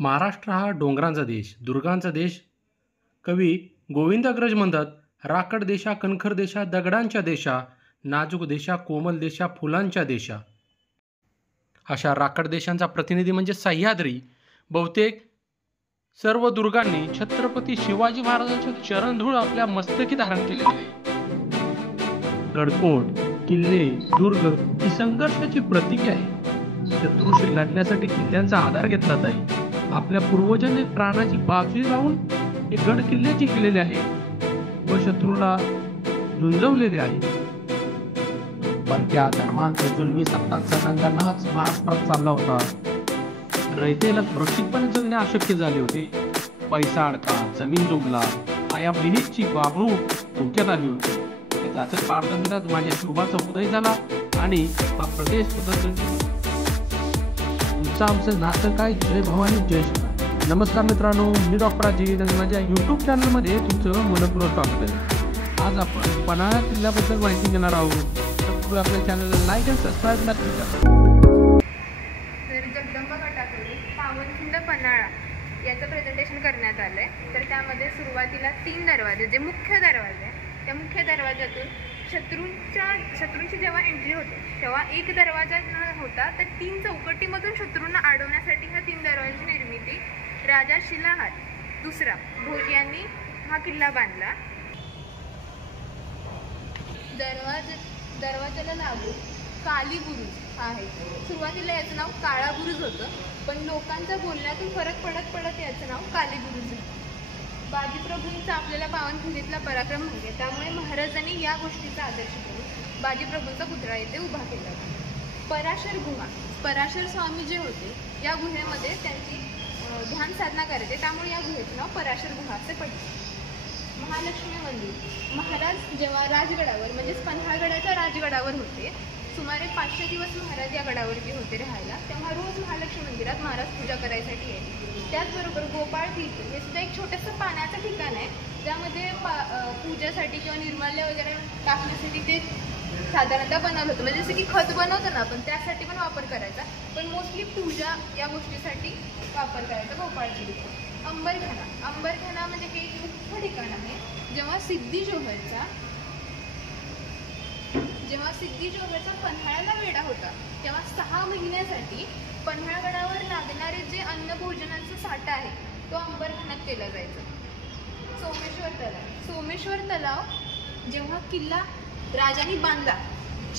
महाराष्ट्र हा डोंगरांचा देश, दुर्गांचा देश. कवी गोविंदाग्रज म्हणतात, राकड देशा, कणखर देशा, दगडांच्या देशा, नाजूक देशा, कोमल देशा, फुलांच्या देशा. अशा राकड देशांचा प्रतिनिधी म्हणजे सह्याद्री. बहुतेक सर्व दुर्गांनी छत्रपती शिवाजी महाराजांचे चरणधूळ आपल्या मस्तकी धारण केलेले आहे. गडकोट, किल्ले, दुर्ग ही संघर्षाची प्रतीके आहे. शत्रूशी लढण्यासाठी किल्ल्यांचा आधार घेतला जाईल. आपल्या पूर्वजांनी प्राणाची बाजी लावून हे गड किल्ले जिंकलेले आहे व शत्रूला झुंजवलेले आहे. पण त्या धर्मांचा जुलमी सत्तांचा संघर्ष महाराष्ट्रात चालला होता. रयतेला सुरक्षितपणे जगणे अशक्य झाले होते. पैसा अडका, जमीन जोगला, आया बहिणीची वागणूक धोक्यात आली होती. त्याच पारतंत्र्यात माझ्या शुभाचा उदय झाला आणि हा प्रदेश स्वतंत्र. तुमचं आमचं नातं काय? जय भवानी जय शिवराय. नमस्कार मित्रांनो, मी डॉक्टर अजित आणि माझ्या यूट्यूब चॅनलमध्ये तुमचं मनपूर्वक स्वागत आहे. आज आपण पन्हाळा किल्ल्याबद्दल माहिती घेणार आहोत. तर तुम्ही आपल्या चॅनलला लाईक आणि सबस्क्राईब नक्की करा. जगदंबा गटाकडून पावनखिंड पन्हाळा याचं प्रेझेंटेशन करण्यात आलं आहे. तर त्यामध्ये सुरुवातीला 3 दरवाजे, जे मुख्य दरवाजे आहे, त्या मुख्य दरवाज्यातून शत्रूंची जेव्हा एंट्री होते तेव्हा एक दरवाजा न होता तर 3 चौकटीमधून शत्रूंना अडवण्यासाठी ह्या 3 दरवाजाची निर्मिती राजा शिलाहाट दुसरा भोज यांनी हा किल्ला बांधला. दरवाजाला लागून काली बुरुज आहे. सुरुवातीला याचं नाव काळा बुरुज होतं, पण लोकांच्या बोलण्यातून फरक पडत याचं नाव काली बुरुज आहे. बाजीप्रभूंचा आपल्याला पावनखिंडीतला पराक्रम म्हणजे, त्यामुळे महाराजांनी या गोष्टीचा आदर्श करून बाजीप्रभूंचा पुतळा येथे उभा केला. पराशर गुहा, पराशर स्वामी जे होते या गुहेमध्ये त्यांची ध्यान साधना करायचे, त्यामुळे या गुहेचं नाव पराशर गुहा असे पडले. महालक्ष्मी मंदिर, महाराज जेव्हा राजगडावर म्हणजेच पन्हाळगडाच्या राजगडावर होते, सुमारे 500 दिवस महाराज या गडावरती होते राहायला, तेव्हा रोज महालक्ष्मी मंदिरात महाराज पूजा करायसाठी यायचे. त्याचबरोबर गोपाळ तीर्थ हे सुद्धा एक छोटंसं पाण्याचं ठिकाण आहे, ज्यामध्ये पूजेसाठी किंवा निर्माल्य वगैरे टाकण्यासाठी ते साधारणतः बनवलं होतं. म्हणजे जसं की खत बनवतं ना आपण, त्यासाठी पण वापर करायचा, पण मोस्टली पूजा या गोष्टीसाठी वापर करायचा गोपाळ तीर्थ. अंबरखाना म्हणजे हे एक मुख्य ठिकाण आहे. जेव्हा सिद्धी जोहरचा पन्हाळ्याला वेढा होता, तेव्हा 6 महिन्यासाठी पन्हाळगडावर लागणारे जे अन्न भोजनाचा साठा आहे तो अंबरखान्यात केला जायचा. सोमेश्वर तलाव जेव्हा किल्ला राजांनी बांधला,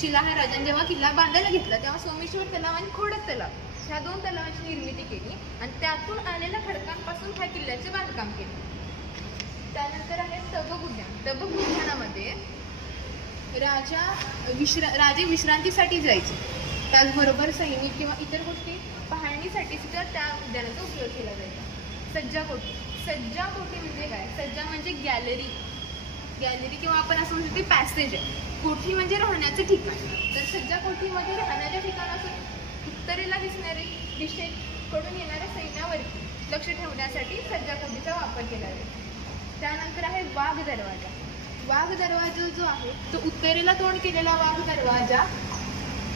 शिलाहार राजांनी जेव्हा किल्ला बांधायला घेतला, तेव्हा सोमेश्वर तलाव आणि खोडक तलाव ह्या 2 तलावांची निर्मिती केली आणि त्यातून आलेल्या खडकांपासून ह्या किल्ल्याचे बांधकाम केले. त्यानंतर आहे तबक उद्यानामध्ये राजे विश्रांतीसाठी जायचे. त्याचबरोबर सैनिक किंवा इतर गोष्टी पाहणीसाठी सुद्धा त्या उद्यानाचा उपयोग केला जायचा. सज्जाकोठी म्हणजे काय? सज्जा म्हणजे गॅलरी किंवा आपण असं म्हणतो ते पॅसेज आहे. कोठी म्हणजे राहण्याचं ठिकाण. तर सज्जाकोठीमध्ये राहण्याच्या ठिकाणापासून उत्तरेला दिसणारे दिशेकडून येणाऱ्या सैन्यावरती लक्ष ठेवण्यासाठी सज्जाकोठीचा वापर केला जातो. त्यानंतर आहे वाघ दरवाजा जो आहे तो उत्तरेला तोंड केलेला वाघ दरवाजा,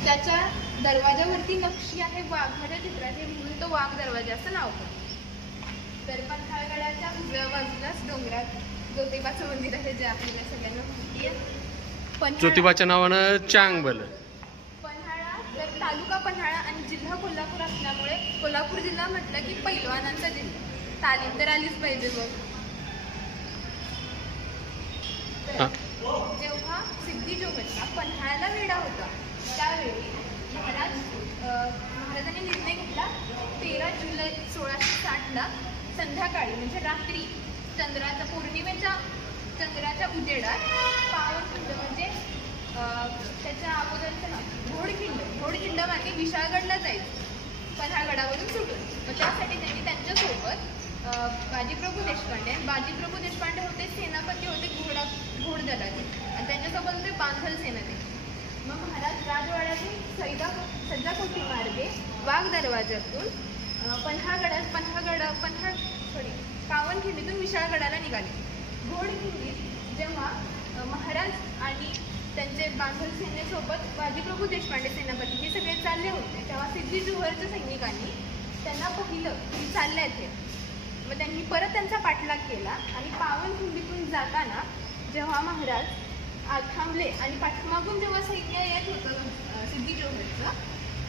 त्याच्या दरवाजावरती नक्षी आहे वाघाच्या चित्राची, म्हणून तो वाघ दरवाजा असं नाव पडतं. तर पन्हाळगडाच्या उजव्या बाजूलाच डोंगरात ज्योतिबाचं मंदिर आहे, जे आपल्याला सगळ्यांना माहिती आहे. ज्योतिबाच्या नावानं चांगबल. पन्हाळा तर तालुका पन्हाळा आणि जिल्हा कोल्हापूर असल्यामुळे कोल्हापूर जिल्हा म्हटलं की पैलवानांचा जिल्हा. तालीम तर आलीच पाहिजे. जेव्हा सिद्धी जोहरचा पन्हाळ्याला वेढा होता, त्यावेळी महाराजांनी निर्णय घेतला 13 जुलै 1660 संध्याकाळी म्हणजे रात्री चंद्राच्या उजेडात पावनखिंड म्हणजे त्याच्या अगोदरचं नाव घोडखिंड मार्गे विशाळगडला जायचं पन्हाळगडावरून सुटून. मग त्यासाठी त्यांनी त्यांच्यासोबत बाजीप्रभू देशपांडे होते सेनापती, होते घोडदलाचे, आणि त्यांच्यासोबत होते बांधल सेनापती. मग महाराज राजवाड्यातून सज्जाकोठी मार्गे वाघ दरवाज्यातून पावनखिंडीतून विशाळगडाला निघाले. घोडखिंडीत जेव्हा महाराज आणि त्यांचे बांधल सेनेसोबत बाजीप्रभू देशपांडे सेनापती हे सगळे चालले होते, तेव्हा सिद्धी जोहरच्या सैनिकांनी त्यांना पाहिलं की चाललंय ते, मग त्यांनी परत त्यांचा पाठलाग केला आणि पावनखिंडीतून जाताना जेव्हा महाराज थांबले आणि पाठमागून जेव्हा सैन्य येत होतं सिद्धी जोहरचं,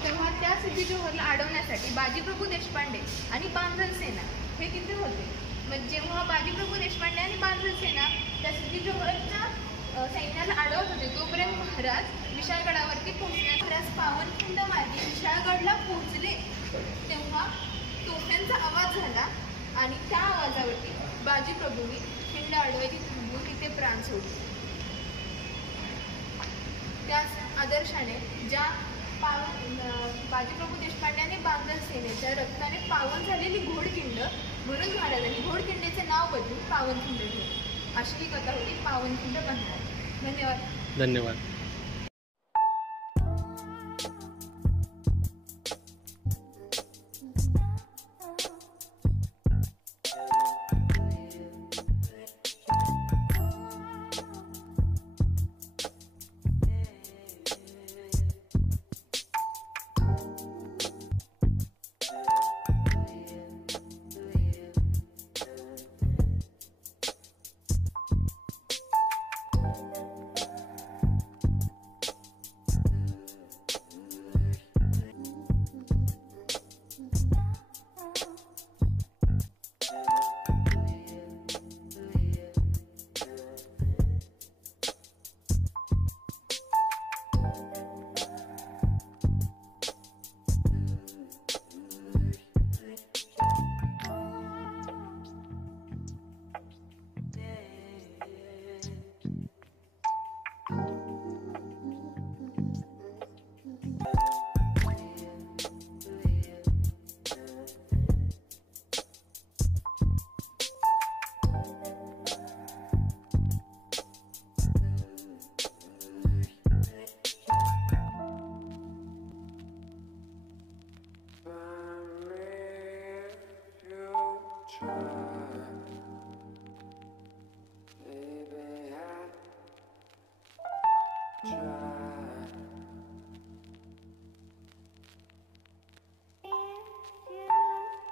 तेव्हा त्या सिद्धी जोहरला अडवण्यासाठी बाजीप्रभू देशपांडे आणि बांधल सेना हे तिथे होते. मग जेव्हा बाजीप्रभू देशपांडे आणि बांधल सेना त्या सिद्धी जोहरच्या सैन्याला अडवत होते, तोपर्यंत महाराज विशाळगडावरती पोहोचण्यास महाराज पावनखिंड मार्गे विशाळगडला पोहोचले. तेव्हा तोफ्यांचा आवाज झाला आणि त्या आवाजावरती बाजीप्रभूंनी खिंड अडवायची थांबवून तिथे प्राण सोडले. त्याच आदर्शाने ज्या बाजीप्रभू देशपांडे आणि बांधल सेनेच्या रक्ताने पावन झालेली घोडखिंड, म्हणून महाराजांनी घोडखिंडीचे नाव बदलून पावनखिंड ठेवले. अशी ही कथा होती पावनखिंड बांधणार. धन्यवाद. धन्यवाद.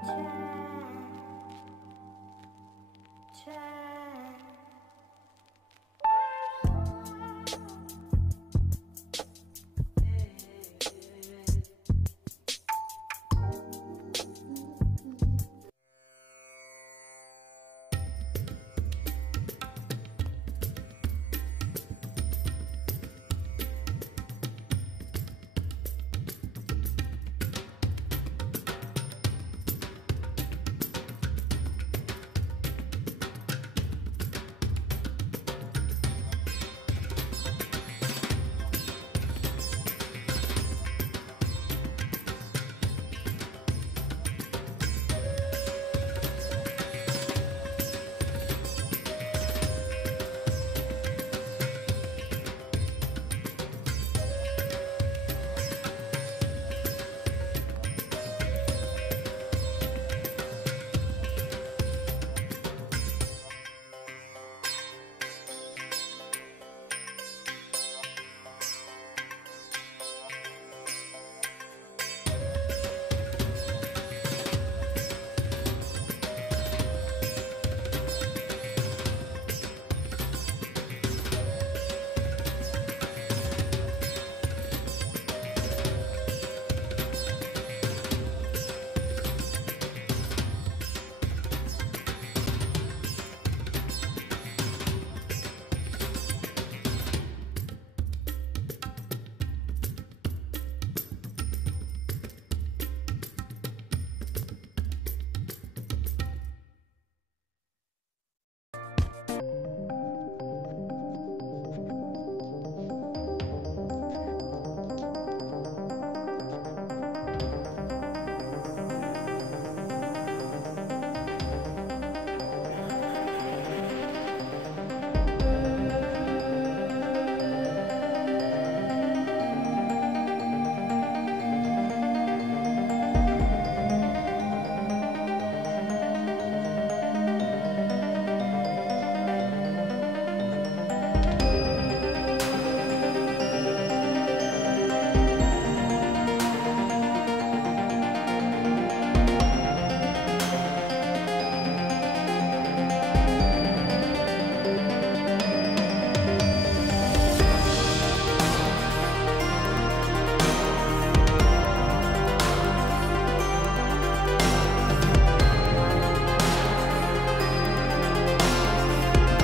Try.